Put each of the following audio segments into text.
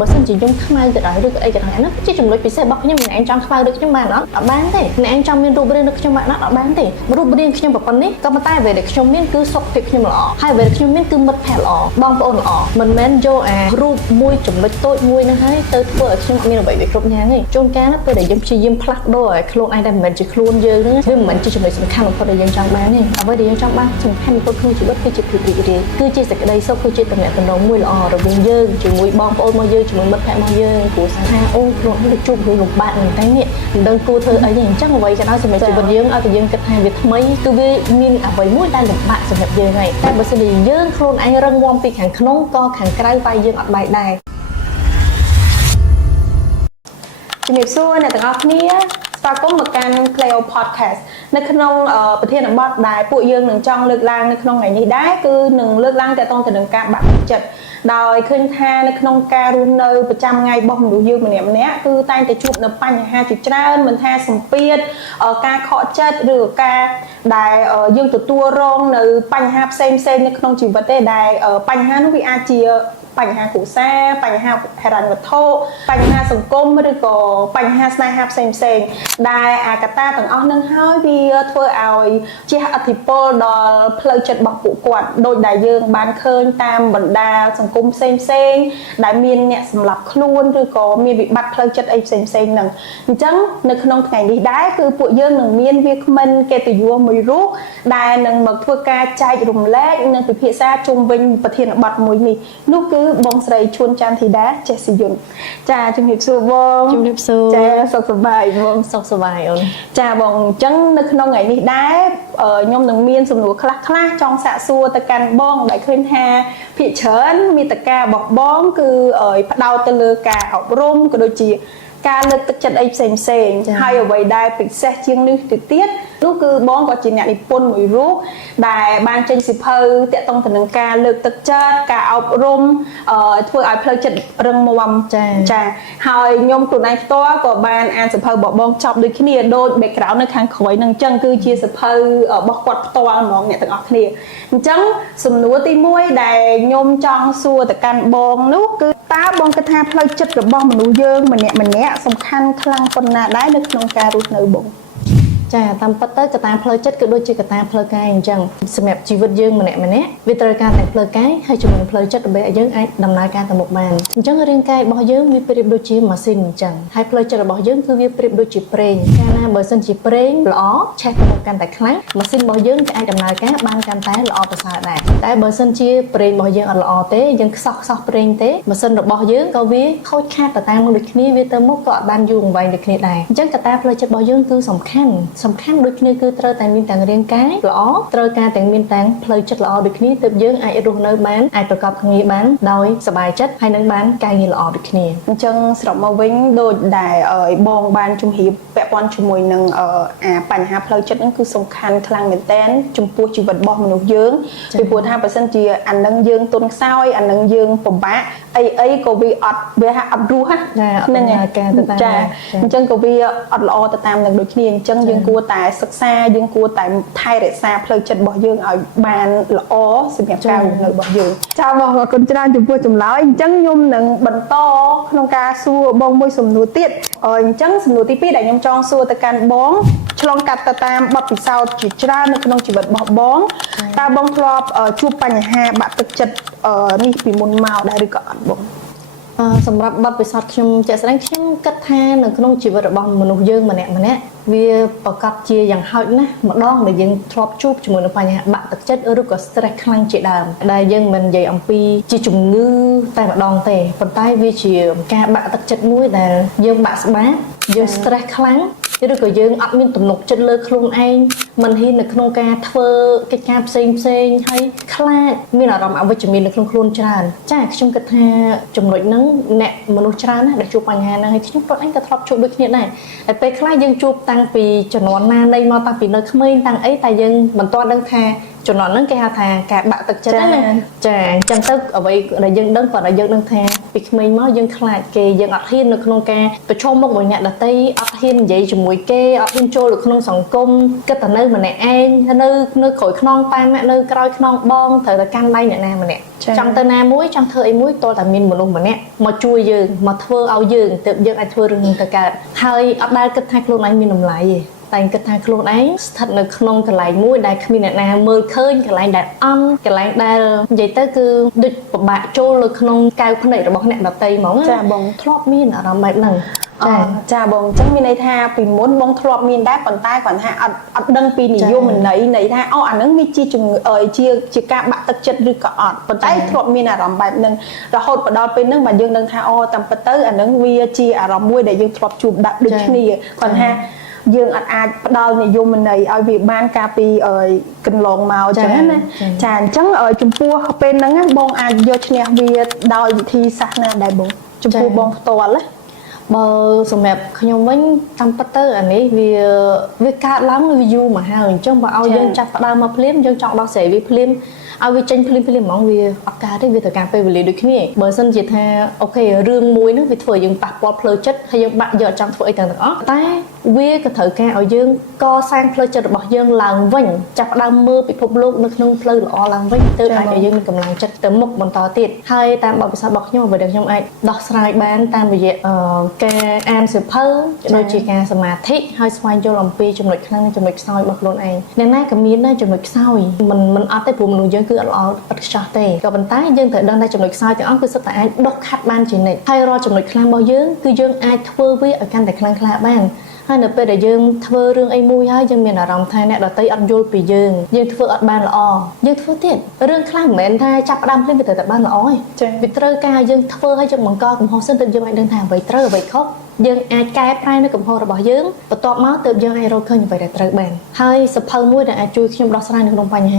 បើសិនជាខ្ញុំខ្មៅទៅដល់ឬក៏អីក៏ដោយហ្នឹងជាចំណុចពិសេសរបស់ខ្ញុំអ្នកឯងចង់ខ្មៅដូចខ្ញុំបានអត់បានទេអ្នកឯងចង់មានរូបរាងដូចខ្ញុំបានអត់បានទេរូបរាងខ្ញុំប៉ុណ្ណេះក៏ប៉ុន្តែអ្វីដែលខ្ញុំមានគឺសុខភាពខ្ញុំល្អហើយអ្វីដែលខ្ញុំមានគឺមិត្តភ័ក្តិល្អបងប្អូនល្អមិនមែនយកអារូបមួយចំណុចតូចមួយហ្នឹងហើយទៅធ្វើឲ្យខ្ញុំអត់មានអ្វីដែលគ្រប់យ៉ាងទេជួនកាលពេលដែលយើងព្យាយាមផ្លាស់ប្ដូរឲ្យខ្លួនឯងតែមិនមែនជាខ្លួនយើងហ្នឹងវាមិនមែនជាចំណុចសំខាន់បំផុតដែលយើងចង់បានទេអ្វីដែលយើងចង់បានសំខាន់បំផុតក្នុងជីវិតគឺជាភាពរីករាយគឺជាសេចក្តីសុខគឺជាទំនាក់ទំនងមួយល្អរវាងយើងជាមួយបងប្អូនរបស់យើងជាមួយមិត្តភ័ក្តិរបស់យើងគ្រួសារថាអូខ្លួននេះទៅជួបរឿងលំបាកមែនតើនេះមិនដឹងគួរធ្វើអីទេអញ្ចឹងអ្វីក៏ដោយសម្រាប់ជីវិតយើងឲ្យតែយើងគិតថាវាថ្មីគឺវាមានអ្វីមួយដែលលំបាកសម្រាប់យើងហើយតែបើសិនជាយើងខ្លួនឯងរឹងមាំពីខាងក្នុងក៏ខាងក្រៅវាយយើងអត់បែកដែរជំរាបសួរអ្នកទាំងអស់គ្នាស្វាគមន៍មកកាន់ Cleo Podcast នៅក្នុងប្រធានបទដែលពួកយើងនឹងចង់លើកឡើងនៅក្នុងថ្ងៃនេះដែរគឺនឹងលើកឡើងទាក់ទងទៅនឹងការបាក់ទឹកចិត្តដោយឃើញថានៅក្នុងការរស់នៅប្រចាំថ្ងៃរបស់មនុស្សយើងម្នាក់គឺតែងតែជួបនៅបញ្ហាជាច្រើនមិនថាសម្ពាធការខកចិត្តឬការដែលយើងទទួលរងនៅបញ្ហាផ្សេងនៅក្នុងជីវិតទេដែលបញ្ហានោះវាអាចជាបញ្ហាគ្រួសារបញ្ហាហិរញ្ញវត្ថុបញ្ហាសង្គមឬក៏បញ្ហាស្នេហាផ្សេងដែលអាកត្តាទាំងអស់នឹងហើយវាធ្វើឲ្យជះឥទ្ធិពលដល់ផ្លូវចិត្តរបស់ពួកគាត់ដោយដែលយើងបានឃើញតាមបណ្ដាសង្គមផ្សេងដែលមានអ្នកសម្លាប់ខ្លួនឬក៏មានវិបត្តិផ្លូវចិត្តអីផ្សេងហ្នឹងអញ្ចឹងនៅក្នុងថ្ងៃនេះដែរគឺពួកយើងនឹងមានវាគ្មិនកិត្តិយសមួយរូបដែលនឹងមកធ្វើការចែករំលែកនិងពិភាក្សាជុំវិញប្រធានបទមួយនេះនោះគឺបងស្រីឈួនច័ន្ទធីតាចេះសយុនចាជំរាបសួរបងជំរាបសួរចាសុខសប្បាយបងសុខសប្បាយអូនចាបងអញ្ចឹងនៅក្នុងថ្ងៃនេះដែរខ្ញុំនឹងមានសំណួរខ្លះចង់សាកសួរទៅកាន់បងដែលឃើញថាភាគច្រើនមាតិការបស់បងគឺផ្ដោតទៅលើការអប់រំក៏ដូចជាការលើកទឹកចិត្តអីផ្សេងហើយអ្វីដែលពិសេសជាងនេះទៅទៀតនោះគឺបងក៏ជាអ្នកនិពន្ធមួយរូបដែលបានចេញសៀវភៅតាក់ទងទៅនឹងការលើកទឹកចិត្តការអប់រំធ្វើឲ្យផ្លូវចិត្តរឹងមាំចាហើយខ្ញុំខ្លួនឯងផ្ទាល់ក៏បានអានសៀវភៅរបស់បងចប់ដូចគ្នាដូច background នៅខាងក្រោយនឹងអញ្ចឹងគឺជាសៀវភៅរបស់គាត់ផ្ទាល់ហ្មងអ្នកទាំងអស់គ្នាអញ្ចឹងសំណួរទី1ដែលខ្ញុំចង់សួរទៅកាន់បងនោះគឺតើបងគិតថាផ្លូវចិត្តរបស់មនុស្សយើងម្នាក់សំខាន់ខ្លាំងប៉ុណ្ណាដែរនៅក្នុងការរស់នៅបងចាតាមពិតទៅកត្តាផ្លូវចិត្តគឺដូចជាកត្តាផ្លូវកាយអញ្ចឹងសម្រាប់ជីវិតយើងម្នាក់វាត្រូវការទាំងផ្លូវកាយហើយជាមួយផ្លូវចិត្តដើម្បីឲ្យយើងអាចដំណើរការទៅមុខបានអញ្ចឹងរាងកាយរបស់យើងវាប្រៀបដូចជាម៉ាស៊ីនអញ្ចឹងហើយផ្លូវចិត្តរបស់យើងគឺវាប្រៀបដូចជាប្រេងកាលណាបើសិនជាប្រេងល្អឆេះទៅមុខកាន់តែខ្លាំងម៉ាស៊ីនរបស់យើងក៏អាចដំណើរការបានកាន់តែល្អប្រសើរដែរតែបើសិនជាប្រេងរបស់យើងអត់ល្អទេយើងខ្សោះប្រេងទេម៉ាស៊ីនរបស់យើងក៏វាខូចខាតទៅតាមដូចគ្នាវាទៅមុខក៏អត់បានយូរអង្វែងដូចគ្នាដែរអញ្ចឹងកត្តាផ្លូវចិត្តរបស់យើងគឺសំខាន់ដូចគ្នាគឺត្រូវតែមានទាំងរាងកាយល្អត្រូវការទាំងមានទាំងផ្លូវចិត្តល្អដូចគ្នាទើបយើងអាចរស់នៅបានអាចប្រកបគ្នាបានដោយសប្បាយចិត្តហើយនឹងបានការងារល្អដូចគ្នាអញ្ចឹងសរុបមកវិញដូចដែលបងបានជំរាបពាក់ព័ន្ធជាមួយនឹងបញ្ហាផ្លូវចិត្តហ្នឹងគឺសំខាន់ខ្លាំងមែនទែនចំពោះជីវិតរបស់មនុស្សយើងពីព្រោះថាបើសិនជាអានឹងយើងទន់ខ្សោយអានឹងយើងពិបាកអីក៏វាអត់រស់ហ្នឹងការទៅតាមចាអញ្ចឹងក៏វាអត់ល្អទៅតាមនឹងដូចគ្នាអញ្ចឹងយើងគួរតែសិក្សាយើងគួរតែថែរក្សាផ្លូវចិត្តរបស់យើងឲ្យបានល្អសម្រាប់ការរស់នៅរបស់យើងចាបងអរគុណច្រើនចំពោះចម្លើយអញ្ចឹងខ្ញុំនឹងបន្តក្នុងការសួរបងមួយសំណួរទៀតអញ្ចឹងសំណួរទី2ដែលខ្ញុំចង់សួរទៅកាន់បងឆ្លងកាត់ទៅតាមបទពិសោធន៍ជាច្រើននៅក្នុងជីវិតរបស់បងតើបងធ្លាប់ជួបបញ្ហាបាក់ទឹកចិត្តនេះពីមុនមកដែរឬក៏អត់បងសម្រាប់បទពិសោធន៍ខ្ញុំជាក់ស្ដែងខ្ញុំគិតថានៅក្នុងជីវិតរបស់មនុស្សយើងម្នាក់វាប្រកបជាយ៉ាងហោចណាស់ម្ដងដែលយើងធ្លាប់ជួបជាមួយនឹងបញ្ហាបាក់ទឹកចិត្តឬក៏ stress ខ្លាំងជាដើមដែលយើងមិននិយាយអំពីជាជំងឺតែម្ដងទេប៉ុន្តែវាជាការបាក់ទឹកចិត្តមួយដែលយើងបាក់ស្បាតយើង stress ខ្លាំងឬក៏យើងអត់មានទំនុកចិត្តលើខ្លួនឯងមិនហ៊ាននៅក្នុងការធ្វើកិច្ចការផ្សេងហើយខ្លាចមានអារម្មណ៍អវិជ្ជមាននៅក្នុងខ្លួនច្រើនចាខ្ញុំគិតថាចំណុចហ្នឹងអ្នកមនុស្សច្រើនណាស់ដែលជួបបញ្ហាហ្នឹងហើយខ្ញុំគាត់អញក៏ធ្លាប់ជួបដូចគ្នាដែរតែពេលខ្លះយើងជួបតាំងពីជំនាន់ណានៃមកតាំងពីនៅក្មេងតាំងអីតែយើងមិនទាន់ដឹងថាជំនាន់ហ្នឹងគេហៅថាការបាក់ទឹកចិត្តណាចាអញ្ចឹងទៅអ្វីដែលយើងដឹងគាត់ឲ្យយើងដឹងថាពី ពីក្មេងមកយើងខ្លាចគេយើងអត់ហ៊ាននៅក្នុងការប្រឈមមុខមួយអ្នកដទៃអត់ហ៊ាននិយាយជាមួយគេអត់ហ៊ានចូលទៅក្នុងសង្គមគិតតែនៅម្នាក់ឯងនៅក្រោយខ្នងប៉ាម៉ាក់នៅក្រោយខ្នងបងត្រូវតែកាន់ដៃអ្នកណាម្នាក់ចង់ទៅណាមួយចង់ធ្វើអីមួយតើតែមានមនុស្សម្នាក់មកជួយយើងមកធ្វើឲ្យយើងទើបយើងអាចធ្វើរឿងនឹងទៅកើតហើយអត់ដែលគិតថាខ្លួនឯងមានតម្លៃទេតែគិតថាខ្លួនឯងស្ថិតនៅក្នុងកន្លែងមួយដែលគ្មានអ្នកណាមើលឃើញកន្លែងដែលអន់កន្លែងដែលនិយាយទៅគឺដូចពិបាកចូលនៅក្នុងកែវភ្នែករបស់អ្នកដទៃហ្មងចាបងធ្លាប់មានអារម្មណ៍បែបហ្នឹងចាបងអញ្ចឹងមានន័យថាពីមុនបងធ្លាប់មានដែរប៉ុន្តែគាត់ថាអត់ដឹងពីនិយមន័យនៃថាអូអានឹងវាជាជាការបាក់ទឹកចិត្តឬក៏អត់ប៉ុន្តែធ្លាប់មានអារម្មណ៍បែបហ្នឹងរហូតមកដល់ពេលហ្នឹងបាទយើងដឹងថាអូតាមពិតទៅអានឹងវាជាអារម្មណ៍មួយដែលយើងធ្លាប់ជួបដាក់ដូចគ្នាគាត់ថាយើងអាចផ្ដល់និយមន័យឲ្យវាបានការពីកន្លងមកអញ្ចឹងណាចាអញ្ចឹងចំពោះពេលហ្នឹងបងអាចយកឈ្នះវាដោយវិធីសាស្ត្រណាដែរបងចំពោះបងផ្ទាល់ណាបើសម្រាប់ខ្ញុំវិញតាមពិតទៅអានេះវាកើតឡើងវាយូរមកហើយអញ្ចឹងបើឲ្យយើងចាប់ផ្ដើមមកភ្លាមយើងចង់ដោះស្រាយវាភ្លាមឲ្យវាចេញភ្លាមហ្មងវាអត់កើតទេវាត្រូវការពេលវេលាដូចគ្នាបើសិនជាថាអូខេរឿងមួយហ្នឹងវាធ្វើឲ្យយើងប៉ះពាល់ផ្លូវចិត្តហើយយើងបាក់យកចង់ធ្វើអីទាំងអស់តែវាក៏ត្រូវការឲ្យយើងកសាងផ្លូវចិត្តរបស់យើងឡើងវិញចាប់ផ្ដើមមើលពិភពលោកនៅក្នុងផ្លូវល្អឡើងវិញទើបអាចឲ្យយើងមានកម្លាំងចិត្តទៅមុខបន្តទៀតហើយតាមបទពិសោធន៍របស់ខ្ញុំអ្វីដែលខ្ញុំអាចដោះស្រាយបានតាមរយៈការអានសៀវភៅដូចជាការសមាធិហើយស្វែងយល់អំពីចំណុចខ្លាំងនិងចំណុចខ្សោយរបស់ខ្លួនឯងអ្នកណាក៏មានដែរចំណុចខ្សោយមិនអត់ទេព្រោះមនុស្សយើងគឺអត់ល្អឥតខ្ចោះទេក៏ប៉ុន្តែយើងត្រូវដឹងថាចំណុចខ្សោយទាំងអស់គឺសុទ្ធតែអាចដុសខាត់បានជានិច្ចហើយរាល់ចំណុចខ្លាំងរបស់យើងគឺយើងអាចធ្វើវាឲ្យកាន់តែខ្លាំងក្លាបានហើយនៅពេលដែលយើងធ្វើរឿងអីមួយហើយយើងមានអារម្មណ៍ថាអ្នកដទៃអត់យល់ពីយើងធ្វើអត់បានល្អយើងធ្វើទៀតរឿងខ្លះមិនមែនថាចាប់ផ្ដើមភ្លាមវាត្រូវតែបានល្អទេវាត្រូវការយើងធ្វើឲ្យយើងបង្កកំហុសសិនទើបយើងអាចដឹងថាអ្វីត្រូវអ្វីខុសយើងអាចកែប្រែនៅកំហុសរបស់យើងបន្ទាប់មកទើបយើងអាចរកឃើញអ្វីដែលត្រូវបានហើយសភៅមួយដែលអាចជួយខ្ញុំដោះស្រាយនៅក្នុងបញ្ហ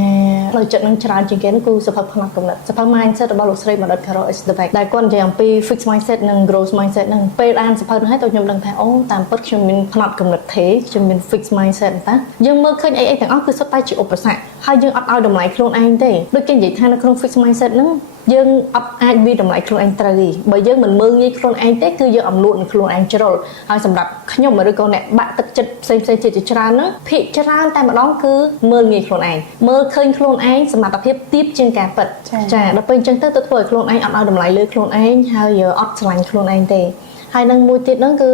ាផ្លូវចិត្តនឹងច្រើនជាងគេនោះគឺសភៅផ្នែកកំណត់សភៅ mindset របស់លោកស្រី Madot Carol Esdevec ដែលគាត់និយាយអំពី fixed mindset និង growth mindset ហ្នឹងពេលអានសភៅនោះហើយតើខ្ញុំដឹងថាអូតាមពិតខ្ញុំមានផ្នែកកំណត់ទេខ្ញុំមាន fixed mindset តាយើងមើលឃើញអីទាំងអស់គឺសុទ្ធតែជាឧបសគ្គហើយយើងអត់ឲ្យតម្លៃខ្លួនឯងទេដូចគេនិយាយថានៅក្នុង fixed mindset ហ្នឹងយើងអត់អាចវាតម្លៃខ្លួនឯងត្រូវទេបើយើងមិនមើលងាយខ្លួនឯងទេគឺយើងអំនួតនឹងខ្លួនឯងជ្រុលហើយសម្រាប់ខ្ញុំឬក៏អ្នកបាក់ទឹកចិត្តផ្សេងទៀតជាច្រើនហ្នឹងភាគច្រើនតែម្ដងគឺមើលងាយខ្លួនឯងមើលឃើញខ្លួនឯងសមត្ថភាពទាបជាងការពិតចាដល់ពេលអញ្ចឹងទៅធ្វើឲ្យខ្លួនឯងអត់ឲ្យតម្លៃលើខ្លួនឯងហើយអត់ស្រឡាញ់ខ្លួនឯងទេហើយនឹងមួយទៀតហ្នឹងគឺ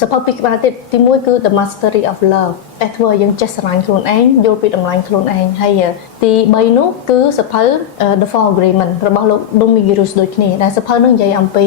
សភៅពីរក្បាលទៀតទី1គឺ The Mastery of Love តែធ្វើឲ្យយើងចេះស្រឡាញ់ខ្លួនឯងយល់ពីតម្លៃខ្លួនឯងហើយទី3នោះគឺសភៅ The Four Agreement របស់លោក Domingos ដូចគ្នាដែលសភៅហ្នឹងនិយាយអំព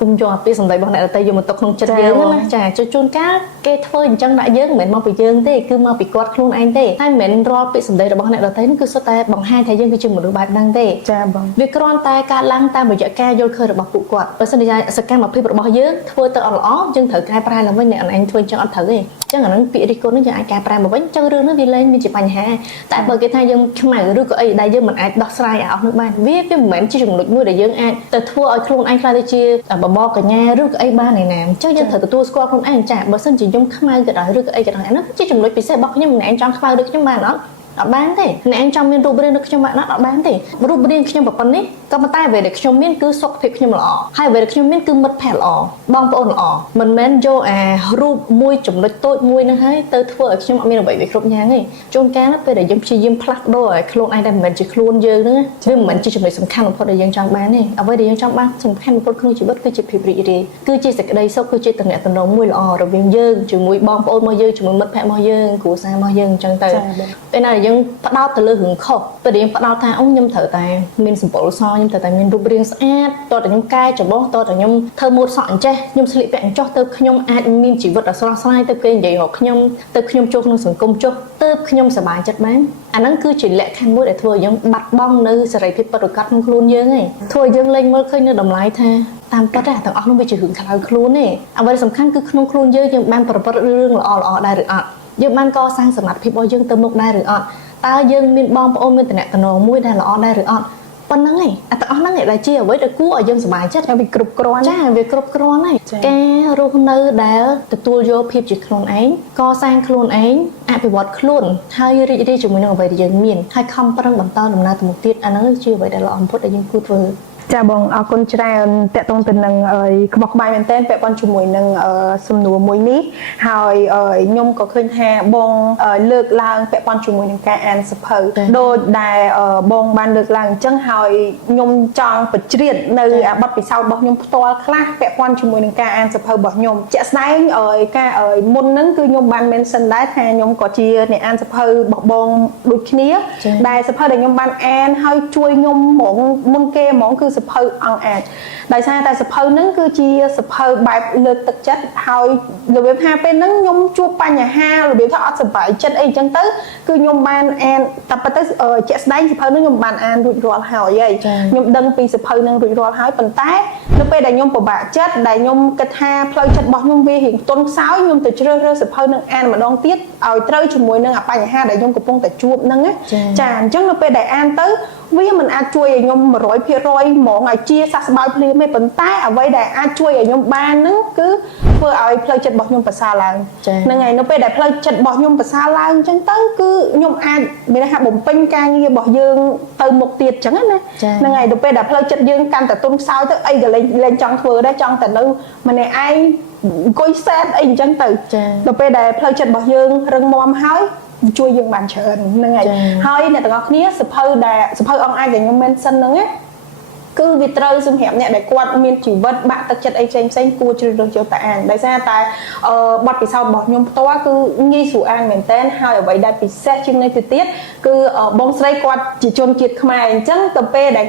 ីគុំយកអាពាក្យសម្ដីរបស់អ្នកដទៃយកមកទុកក្នុងចិត្តយើងណាចាជួនកាលគេធ្វើអញ្ចឹងដាក់យើងមិនមែនមកពីយើងទេគឺមកពីគាត់ខ្លួនឯងទេហើយមិនមែនរាល់ពាក្យសម្ដីរបស់អ្នកដទៃនោះគឺសុទ្ធតែបង្ហាញថាយើងគឺជាមនុស្សបែបហ្នឹងទេចាបងវាគ្រាន់តែការឡើងតាមរយៈការយល់ឃើញរបស់ពួកគាត់បើសិនជាសកម្មភាពរបស់យើងធ្វើទៅអត់ល្អយើងត្រូវកែប្រែឡើងវិញអ្នកឯងធ្វើអញ្ចឹងអត់ត្រូវទេអញ្ចឹងអាហ្នឹងពាក្យរិះគន់នេះយើងអាចកែប្រែមកវិញអញ្ចឹងរឿងនេះវាលែងមានជាបញ្ហាតែបើគេថាយើងខ្មៅឬក៏អីដែលយើងមិនអាចដោះស្រាយឲ្យអស់នោះបានវាមិនមែនជាចំណុចមួយដែលយើងអាចទៅធ្វើឲ្យខ្លួនឯងខ្លាចទៅជាបបកញ្ញាឬក៏អីបានឯណាអញ្ចឹងយើងត្រូវទទួលស្គាល់ខ្លួនឯងចាបើសិនជាខ្ញុំខ្មៅក៏ដោយឬក៏អីក៏ដោយអានោះជាចំណុចពិសេសរបស់ខ្ញុំម្នាក់ឯងចង់ខ្មៅដូចខ្ញុំបានអត់បានទេអ្នកឯងចង់មានរូបរាងដូចខ្ញុំបានអត់បានទេរូបរាងខ្ញុំប៉ុណ្ណេះក៏ប៉ុន្តែអ្វីដែលខ្ញុំមានគឺសុខភាពខ្ញុំល្អហើយអ្វីដែលខ្ញុំមានគឺមិត្តភ័ក្តិល្អបងប្អូនល្អមិនមែនយកអារូបមួយចំណុចតូចមួយហ្នឹងហើយទៅធ្វើឲ្យខ្ញុំអត់មានអ្វីវាគ្រប់យ៉ាងទេជួនកាលពេលដែលយើងព្យាយាមផ្លាស់ប្ដូរឲ្យខ្លួនឯងតែមិនមែនជាខ្លួនយើងហ្នឹងវាមិនមែនជាចំណុចសំខាន់បំផុតដែលយើងចង់បានទេអ្វីដែលយើងចង់បានសំខាន់បំផុតក្នុងជីវិតគឺជាភាពរីករាយគឺជាសេចក្តីសុខគឺជាទំនាក់ទំនងមួយល្អរវាងយើងជាមួយបងប្អូនរបស់យើងជាមួយមិត្តភ័ក្តិរបស់យើងគ្រួសាររបស់យើងអញ្ចឹងទៅពេលណាយើងផ្ដោតទៅលើរឿងខុសពេលយើងផ្ដោតថាអូខ្ញុំត្រូវតែមានសម្បុរសខ្ញុំត្រូវតែមានរូបរាងស្អាតតើខ្ញុំកែច្រមុះតើខ្ញុំធ្វើម៉ូដសក់អញ្ចេះខ្ញុំស្លៀកពាក់អញ្ចោះទៅខ្ញុំអាចមានជីវិតដ៏ស្រស់ស្រាយទៅគេនិយាយរកខ្ញុំទៅខ្ញុំចូលក្នុងសង្គមចុះទៅខ្ញុំសប្បាយចិត្តបានអាហ្នឹងគឺជាលក្ខខណ្ឌមួយដែលធ្វើឲ្យយើងបាត់បង់នៅសេរីភាពពិតប្រាកដក្នុងខ្លួនយើងឯងធ្វើឲ្យយើងលែងមើលឃើញនៅតម្លៃថាតាមពិតទាំងអស់នោះវាជារឿងខ្លៅខ្លួនទេអ្វីដែលសំខាន់គឺក្នុងខ្លួនយើងបានប្រព្រឹត្តរឿងល្អៗដែរឬអត់យើងបានកសាងសមត្ថភាពរបស់យើងទៅមុខដែរឬអត់តើយើងមានបងប្អូនមានតំណែងមួយដែលល្អដែរឬអត់ប៉ុណ្្នឹងឯងទាំងអស់ហ្នឹងឯងដែលជាអ្វីដែលគួរឲ្យយើងសប្បាយចិត្តហើយវាគ្រប់គ្រាន់ចាវាគ្រប់គ្រាន់ហើយការរស់នៅដែលទទួលយកភាពជាខ្លួនឯងកសាងខ្លួនឯងអភិវឌ្ឍខ្លួនហើយរីករាយជាមួយនឹងអ្វីដែលយើងមានហើយខំប្រឹងបន្តដំណើរទៅមុខទៀតអាហ្នឹងជាអ្វីដែលល្អបំផុតដែលយើងគួរធ្វើ ចាបងអរគុណច្រើនតកតងទៅនឹងក្បោះក្បាយមែនតើពាក់ព័ន្ធជាមួយនឹងសំណួរមួយនេះហើយខ្ញុំក៏ឃើញថាបងលើកឡើងពាក់ព័ន្ធជាមួយនឹងការអានសភៅដូចដែលបងបានលើកឡើងអញ្ចឹងហើយខ្ញុំចង់បញ្ជ្រាបនៅបទពិសោធន៍របស់ខ្ញុំផ្ទាល់ខ្លះពាក់ព័ន្ធជាមួយនឹងការអានសភៅរបស់ខ្ញុំជាក់ស្ដែងការមុនហ្នឹងគឺខ្ញុំបាន mention ដែរថាខ្ញុំក៏ជាអ្នកអានសភៅរបស់បងដូចគ្នាដែលសភៅដែលខ្ញុំបានអានហើយជួយខ្ញុំហ្មងមុនគេហ្មងគឺសភៅអង្គអាចដោយសារតែសភៅហ្នឹងគឺជាសភៅបែបលើកទឹកចិត្តហើយរបៀបថាពេលហ្នឹងខ្ញុំជួបបញ្ហារបៀបថាអត់សប្បាយចិត្តអីអញ្ចឹងទៅគឺខ្ញុំបានអានតែប៉ុន្តែជាក់ស្ដែងសភៅហ្នឹងខ្ញុំបានអានរួចរាល់ហើយខ្ញុំដឹងពីសភៅហ្នឹងរួចរាល់ហើយប៉ុន្តែនៅពេលដែលខ្ញុំពិបាកចិត្តដែលខ្ញុំគិតថាផ្លូវចិត្តរបស់ខ្ញុំវារៀងទន់ខ្សោយខ្ញុំទៅជ្រើសរើសសភៅហ្នឹងអានម្ដងទៀតឲ្យត្រូវជាមួយនឹងបញ្ហាដែលខ្ញុំកំពុងតែជួបហ្នឹងចាអញ្ចឹងនៅពេលដែលអានទៅវាមិនអាចជួយឲ្យខ្ញុំ 100% ហ្មងឲ្យជាសះស្បើយភ្លាមទេប៉ុន្តែអ្វីដែលអាចជួយឲ្យខ្ញុំបានហ្នឹងគឺធ្វើឲ្យផ្លូវចិត្តរបស់ខ្ញុំប្រសើរឡើងហ្នឹងហើយនៅពេលដែលផ្លូវចិត្តរបស់ខ្ញុំប្រសើរឡើងអញ្ចឹងទៅគឺខ្ញុំអាចមានថាបំពេញការងាររបស់យើងទៅមុខទៀតអញ្ចឹងណាហ្នឹងហើយទៅពេលដែលផ្លូវចិត្តយើងកាន់តែទន់ខ្សោយទៅអីក៏លែងចង់ធ្វើដែរចង់តែនៅម្នាក់ឯងអង្គុយសែតអីអញ្ចឹងទៅដល់ពេលដែលផ្លូវចិត្តរបស់យើងរឹងមាំហើយជួយយើងបានច្រើនហ្នឹងហើយអ្នកទាំងអស់គ្នាសភៅអង្គអាចដែលខ្ញុំ mention ហ្នឹងណាគឺវាត្រូវសម្រាប់អ្នកដែលគាត់មានជីវិតបាក់ទឹកចិត្តអីផ្សេងគួរជ្រើសរើសយកទៅអានដោយសារតែបទពិសោធន៍របស់ខ្ញុំផ្ទាល់គឺងាយស្រួលអានមែនតើហើយអ្វីដែលពិសេសជាងនេះទៅទៀតគឺបងស្រីគាត់ជាជនជាតិខ្មែរអញ្ចឹងទៅពេលដែល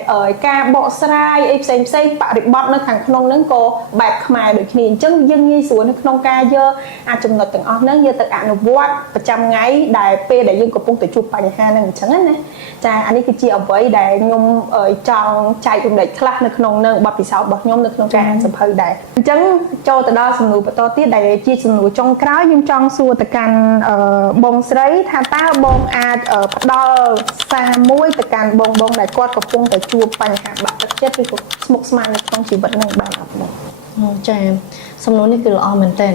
ការបកស្រាយអីផ្សេងបរិបទនៅខាងក្នុងហ្នឹងក៏បែបខ្មែរដូចគ្នាអញ្ចឹងយើងងាយស្រួលនៅក្នុងការយកអាចចំណុចទាំងអស់ហ្នឹងយកទៅអនុវត្តប្រចាំថ្ងៃដែលពេលដែលយើងកំពុងតែជួបបញ្ហាហ្នឹងអញ្ចឹងណាចាអានេះគឺជាអ្វីដែលខ្ញុំចង់ចែករំលែកខ្លះនៅក្នុងនឹងបទពិសោធន៍របស់ខ្ញុំនៅក្នុងការអានសភៅដែរអញ្ចឹងចូលទៅដល់សំណួរបន្តទៀតដែលជាសំណួរចុងក្រោយខ្ញុំចង់សួរទៅកាន់បងស្រីថាតើបងអាចផ្ដល់សារមួយទៅកាន់បងដែលគាត់កំពុងតែជួបបញ្ហាបាក់ទឹកចិត្តឬក៏ស្មុគស្មាញនៅក្នុងជីវិតនឹងបានអត់បងចាសំណួរនេះគឺល្អមែនតើ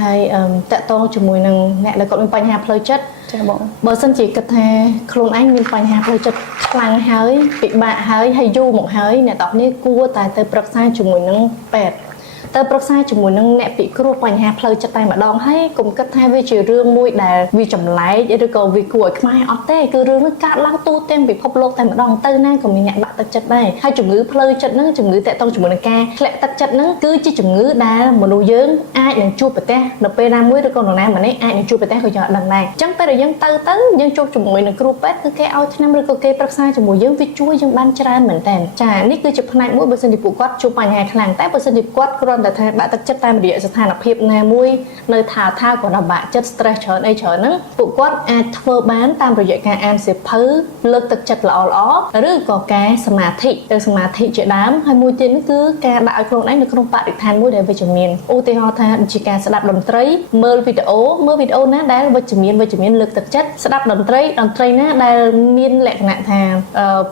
ហើយតកតងជាមួយនឹងអ្នកដែលគាត់មានបញ្ហាផ្លូវចិត្តចាបងបើសិនជាគិតថាខ្លួនឯងមានបញ្ហាផ្លូវចិត្តខ្លាំងហើយពិបាកហើយយូរមកហើយអ្នកទាំងនេះគួរតែទៅប្រឹក្សាជាមួយនឹងពេទ្យទៅប្រឹក្សាជាមួយនឹងអ្នកពិគ្រោះបញ្ហាផ្លូវចិត្តតែម្ដងហើយកុំគិតថាវាជារឿងមួយដែលវាចម្លែកឬក៏វាគួរឲ្យខ្មាស់អត់ទេគឺរឿងនេះកើតឡើងទូទាំងពិភពលោកតែម្ដងទៅណាក៏មានអ្នកបាក់ទឹកចិត្តដែរហើយជំងឺផ្លូវចិត្តហ្នឹងជំងឺតាក់ទងជាមួយនឹងការធ្លាក់ទឹកចិត្តហ្នឹងគឺជាជំងឺដែលមនុស្សយើងអាចនឹងជួបប្រទះនៅពេលណាមួយឬក៏នរណាម្នាក់អាចនឹងជួបប្រទះក៏យើងអត់ដឹងដែរអញ្ចឹងពេលដែលយើងទៅយើងជួបជាមួយនឹងគ្រូពេទ្យគឺគេឲ្យថ្នាំឬក៏គេប្រឹក្សាជាមួយយើងវាជួយយើងបានច្រើនមែនតើចានេះគឺជាផ្នែកមួយបើសិនជាពួកគាត់ជួបបញ្ហាខ្លាំងតែបើសិនជាគាត់គ្រាន់តែថាបាក់ទឹកចិត្តតាមរយៈស្ថានភាពណាមួយនៅថាគាត់បាក់ចិត្ត stress ច្រើនអីច្រើនហ្នឹងពួកគាត់អាចធ្វើបានតាមរយៈការអានសៀវភៅលើកទឹកចិត្តល្អឬក៏ការសមាធិជាដើមហើយមួយទៀតនោះគឺការដាក់ឲ្យខ្លួនឯងនៅក្នុងបរិស្ថានមួយដែលវិជ្ជមានឧទាហរណ៍ថាជាការស្ដាប់តន្ត្រីមើលវីដេអូណាដែលវិជ្ជមានលើកទឹកចិត្តស្ដាប់តន្ត្រីណាដែលមានលក្ខណៈថា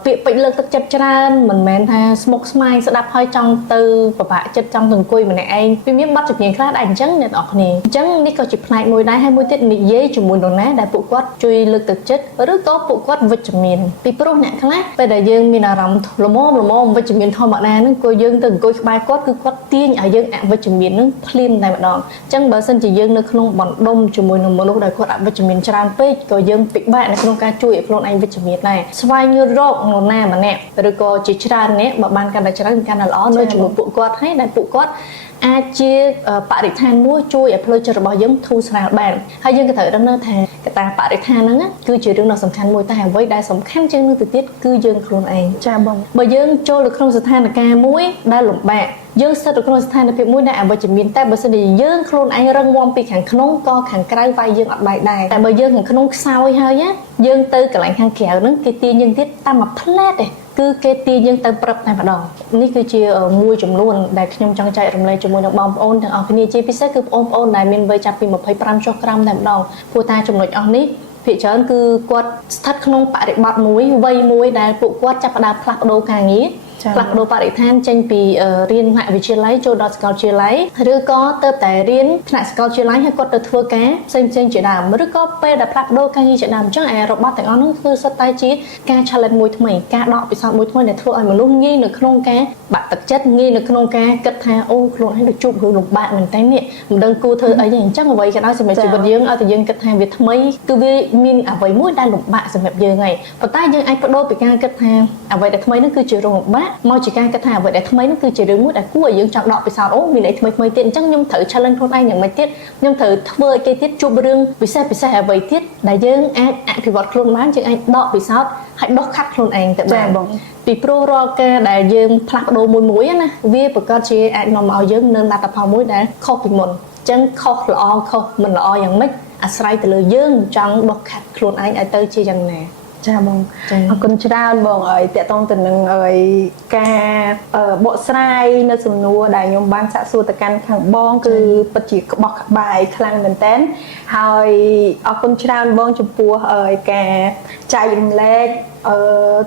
ពាក្យពេចន៍លើកទឹកចិត្តច្រើនមិនមែនថាស្មុគស្មាញស្ដាប់ហើយចង់ទៅពិបាកចិត្តចង់ទៅអង្គុយម្នាក់ឯងវាមានបទចម្រៀងខ្លះដែរអញ្ចឹងអ្នកនរគ្នាអញ្ចឹងនេះក៏ជាផ្នែកមួយដែរហើយមួយទៀតនិយាយជាមួយនរណាដែលពួកគាត់ជួយលើកទឹកចិត្តឬក៏ពួកគាត់វិជ្ជមានពីព្រោះអ្នកខ្លះពេលដែលយើងមានអារម្មណ៍ល្មមវិជ្ជមានធម្មតាហ្នឹងក៏យើងទៅអង្គុយក្បែរគាត់គឺគាត់ទាញឲ្យយើងអវិជ្ជមានហ្នឹងភ្លាមតែម្ដងអញ្ចឹងបើសិនជាយើងនៅក្នុងបណ្ដុំជាមួយនឹងមនុស្សដែលគាត់អវិជ្ជមានច្រើនពេកក៏យើងពិបាកនៅក្នុងការជួយឲ្យខ្លួនឯងវិជ្ជមានដែរស្វែងរកនរណាម្នាក់ឬក៏ជាច្រើនអ្នកបើបានកាន់តែច្រើនកាន់តែល្អនៅជាមួយពួកគាត់ហើយដែលពួកគាត់អាចជាបរិស្ថានមួយជួយឲ្យផ្លូវចិត្តរបស់យើងធូរស្រាលបានហើយយើងក៏ត្រូវដឹងថាកត្តាបរិស្ថានហ្នឹងគឺជារឿងដ៏សំខាន់មួយតែអ្វីដែលសំខាន់ជាងនោះទៅទៀតគឺយើងខ្លួនឯងចាបងបើយើងចូលទៅក្នុងស្ថានភាពមួយដែលលំបាកយើងស្ថិតនៅក្នុងស្ថានភាពមួយដែលអវិជ្ជមានតែបើសិនជាយើងខ្លួនឯងរឹងមាំពីខាងក្នុងក៏ខាងក្រៅវាយយើងអត់បែកដែរតែបើយើងខាងក្នុងខ្សោយហើយយើងទៅកន្លែងខាងក្រៅហ្នឹងគេទាញយើងទៀតតាមមួយផ្លែតទេគឺគេទាញយើងទៅព្រឹបតែម្ដងនេះជាមួយចំនួនដែលខ្ញុំចង់ចែករំលែកជាមួយនឹងបងប្អូនទាំងអស់គ្នាជាពិសេសគឺបងប្អូនដែលមានវ័យចាប់ពី25ចុះក្រោមតែម្ដងព្រោះតែចំណុចអស់នេះភាគច្រើនគឺគាត់ស្ថិតក្នុងបរិបទមួយវ័យមួយដែលពួកគាត់ចាប់ផ្ដើមផ្លាស់ប្ដូរការងារ ផ្លាស់ប្ដូរបរិស្ថានចេញពីរៀនថ្នាក់វិទ្យាល័យចូលដល់សាកលវិទ្យាល័យឬក៏ទៅតែរៀនថ្នាក់សាកលវិទ្យាល័យហើយគាត់ទៅធ្វើការផ្សេងជាដើមឬក៏ពេលដែលផ្លាស់ប្ដូរការងារជាដើមអញ្ចឹងរបស់ទាំងអស់នោះគឺសុទ្ធតែជាការ challenge មួយថ្មីការដកពិសោធន៍មួយថ្មីដែលធ្វើឲ្យមនុស្សងាយនៅក្នុងការបាក់ទឹកចិត្តងាយនៅក្នុងការគិតថាអូខ្លួនឯងទៅជួបរឿងលំបាកមែនតើនេះមិនដឹងគួរធ្វើអីទេអញ្ចឹងអ្វីក៏ដោយសម្រាប់ជីវិតយើងឲ្យតែយើងគិតថាវាថ្មីគឺវាមានអ្វីមួយដែលលំបាកសម្រាប់យើងហើយប៉ុន្តែយើងអាចបដូរពីការគិតថាអ្វីដែលថ្មីនោះគឺជារឿងលំបាកមកជាការគិតថាអ្វីដែលថ្មីនោះគឺជារឿងមួយដែលគួរឲ្យយើងចង់ដកពិសោធន៍អូមានអីថ្មីទៀតអញ្ចឹងខ្ញុំត្រូវ challenge ខ្លួនឯងយ៉ាងម៉េចទៀតខ្ញុំត្រូវធ្វើឲ្យគេទៀតជួបរឿងពិសេសអ្វីទៀតដែលយើងអាចអភិវឌ្ឍខ្លួនបានយើងអាចដកពិសោធន៍ហើយដុសខាត់ខ្លួនឯងទៅបានបងពីព្រោះរាល់ការដែលយើងផ្លាស់ប្ដូរមួយណាវាប្រកាសជាអាចនាំមកយើងនៅលទ្ធផលមួយដែលខុសពីមុនអញ្ចឹងខុសល្អខុសមិនល្អយ៉ាងម៉េចអាស្រ័យទៅលើយើងចង់ដុសខាត់ខ្លួនឯងឲ្យទៅជាយ៉ាងណាចាបងអរគុណច្រើនបងអើយតកតងទៅនឹងការបកស្រាយនៅសំណួរដែលខ្ញុំបានសាកសួរទៅកាន់ខាងបងគឺពិតជាក្បោះក្បាយខ្លាំងមែនតើហើយអរគុណច្រើនបងចំពោះការចែករំលែក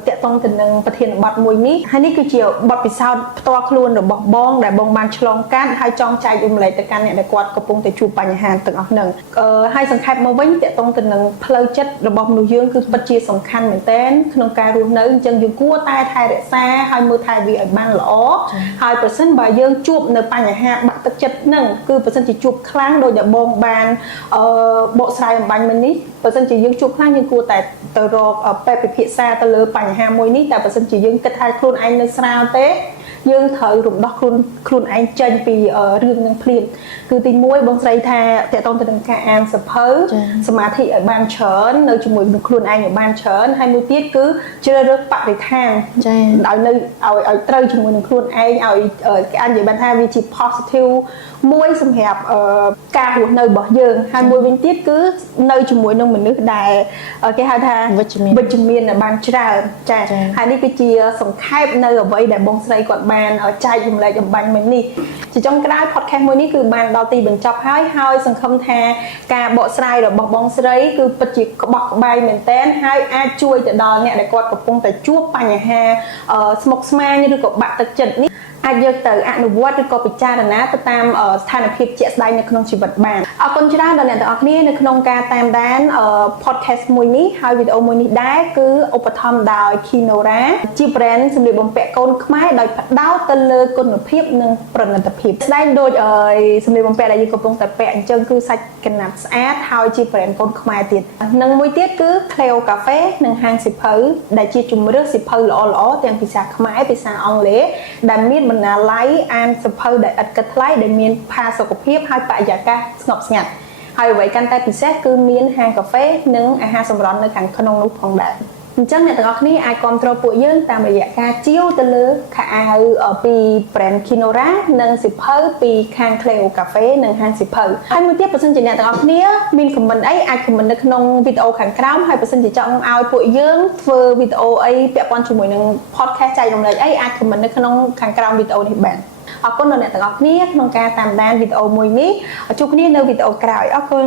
តកតងទៅនឹងប្រធានបទមួយនេះហើយនេះគឺជាបទពិសោធន៍ផ្ទាល់ខ្លួនរបស់បងដែលបងបានឆ្លងកាត់ហើយចង់ចែករំលែកទៅកាន់អ្នកដែលគាត់កំពុងតែជួបបញ្ហាទាំងអស់ហ្នឹងហើយសង្ខេបមកវិញតកតងទៅនឹងផ្លូវចិត្តរបស់មនុស្សយើងគឺពិតជាសំខាន់មែនទែនក្នុងការរស់នៅអញ្ចឹងយើងគួរតែថែរក្សាហើយមើលថែវាឲ្យបានល្អហើយប្រសិនបើយើងជួបនៅបញ្ហាបាក់ទឹកចិត្តហ្នឹងគឺប្រសិនជាជួបខ្លាំងដោយដែលបងបានបកស្រាយអំបញ្ញមិញនេះបើសិនជាយើងជួបខ្លាំងយើងគួរតែទៅរកពេទ្យពិភាក្សាទៅលើបញ្ហាមួយនេះតែបើសិនជាយើងគិតថាខ្លួនឯងនៅស្រាលទេយើងត្រូវរំដោះខ្លួនឯងចេញពីរឿងនឹងភ្លាមគឺទី1បងស្រីថាតកតងទៅនឹងការអានសភៅសមាធិឲ្យបានច្រើននៅជាមួយនឹងខ្លួនឯងឲ្យបានច្រើនហើយមួយទៀតគឺជ្រើសរើសបរិស្ថានចា៎ឲ្យនៅឲ្យត្រូវជាមួយនឹងខ្លួនឯងឲ្យគេអាចនិយាយបានថាវាជា positive មួយសម្រាប់ការរស់នៅរបស់យើងហើយមួយវិញទៀតគឺនៅជាមួយនឹងមនុស្សដែលគេហៅថាវិជ្ជមានបានច្រើនចា៎ហើយនេះគឺជាសង្ខេបនៅអ្វីដែលបងស្រីគាត់បានចែករំលែកអំបញ្ញមិញនេះជាចុងក្រោយ podcast មួយនេះគឺបានដល់ទីបញ្ចប់ហើយសង្ឃឹមថាការបកស្រាយរបស់បងស្រីគឺពិតជាក្បោះក្បាយមែនទែនហើយអាចជួយទៅដល់អ្នកដែលគាត់កំពុងតែជួបបញ្ហាស្មុគស្មាញឬក៏បាក់ទឹកចិត្តនេះអាចយកទៅអនុវត្តឬក៏ពិចារណាទៅតាមស្ថានភាពជាក់ស្ដែងនៅក្នុងជីវិតបានអរគុណច្រើនដល់អ្នកទាំងអស់គ្នានៅក្នុងការតាមដាន podcast មួយនេះហើយវីដេអូមួយនេះដែរគឺឧបត្ថម្ភដោយ Kinora ជា brand សម្លៀកបំពាក់កូនខ្មែរដោយផ្ដោតទៅលើគុណភាពនិងប្រណិតភាពស្ដែងដូចសម្លៀកបំពាក់ដែលយើងកំពុងតែពាក់អញ្ចឹងគឺសាច់កណាត់ស្អាតហើយជា brand កូនខ្មែរទៀតនិងមួយទៀតគឺ Cleo Cafe និងហាងសៀវភៅដែលជាជម្រើសសៀវភៅល្អៗទាំងភាសាខ្មែរភាសាអង់គ្លេសដែលមានបណ្ណាល័យអានសៀវភៅដែលឥតគិតថ្លៃដែលមានផាសុកភាពហើយបរិយាកាសស្ងប់ស្ងាត់ហើយអ្វីកាន់តែពិសេសគឺមានហាងកាហ្វេនិងអាហារសម្រន់នៅខាងក្នុងនោះផងដែរអញ្ចឹងអ្នកទាំងអស់គ្នាអាចគាំទ្រពួកយើងតាមរយៈការជាវទៅលើខោអាវពី brand Kinora និងសៀវភៅពីខាង Cleo Cafe និងហាងសៀវភៅហើយមួយទៀតបើសិនជាអ្នកទាំងអស់គ្នាមាន comment អីអាច comment នៅក្នុងវីដេអូខាងក្រោមហើយបើសិនជាចង់ឲ្យពួកយើងធ្វើវីដេអូអីពាក់ព័ន្ធជាមួយនឹង podcast ចែករំលែកអីអាច comment នៅក្នុងខាងក្រោមវីដេអូនេះបានអរគុណដល់អ្នកទាំងអស់គ្នាក្នុងការតាមដានវីដេអូមួយនេះជួបគ្នានៅវីដេអូក្រោយអរគុណ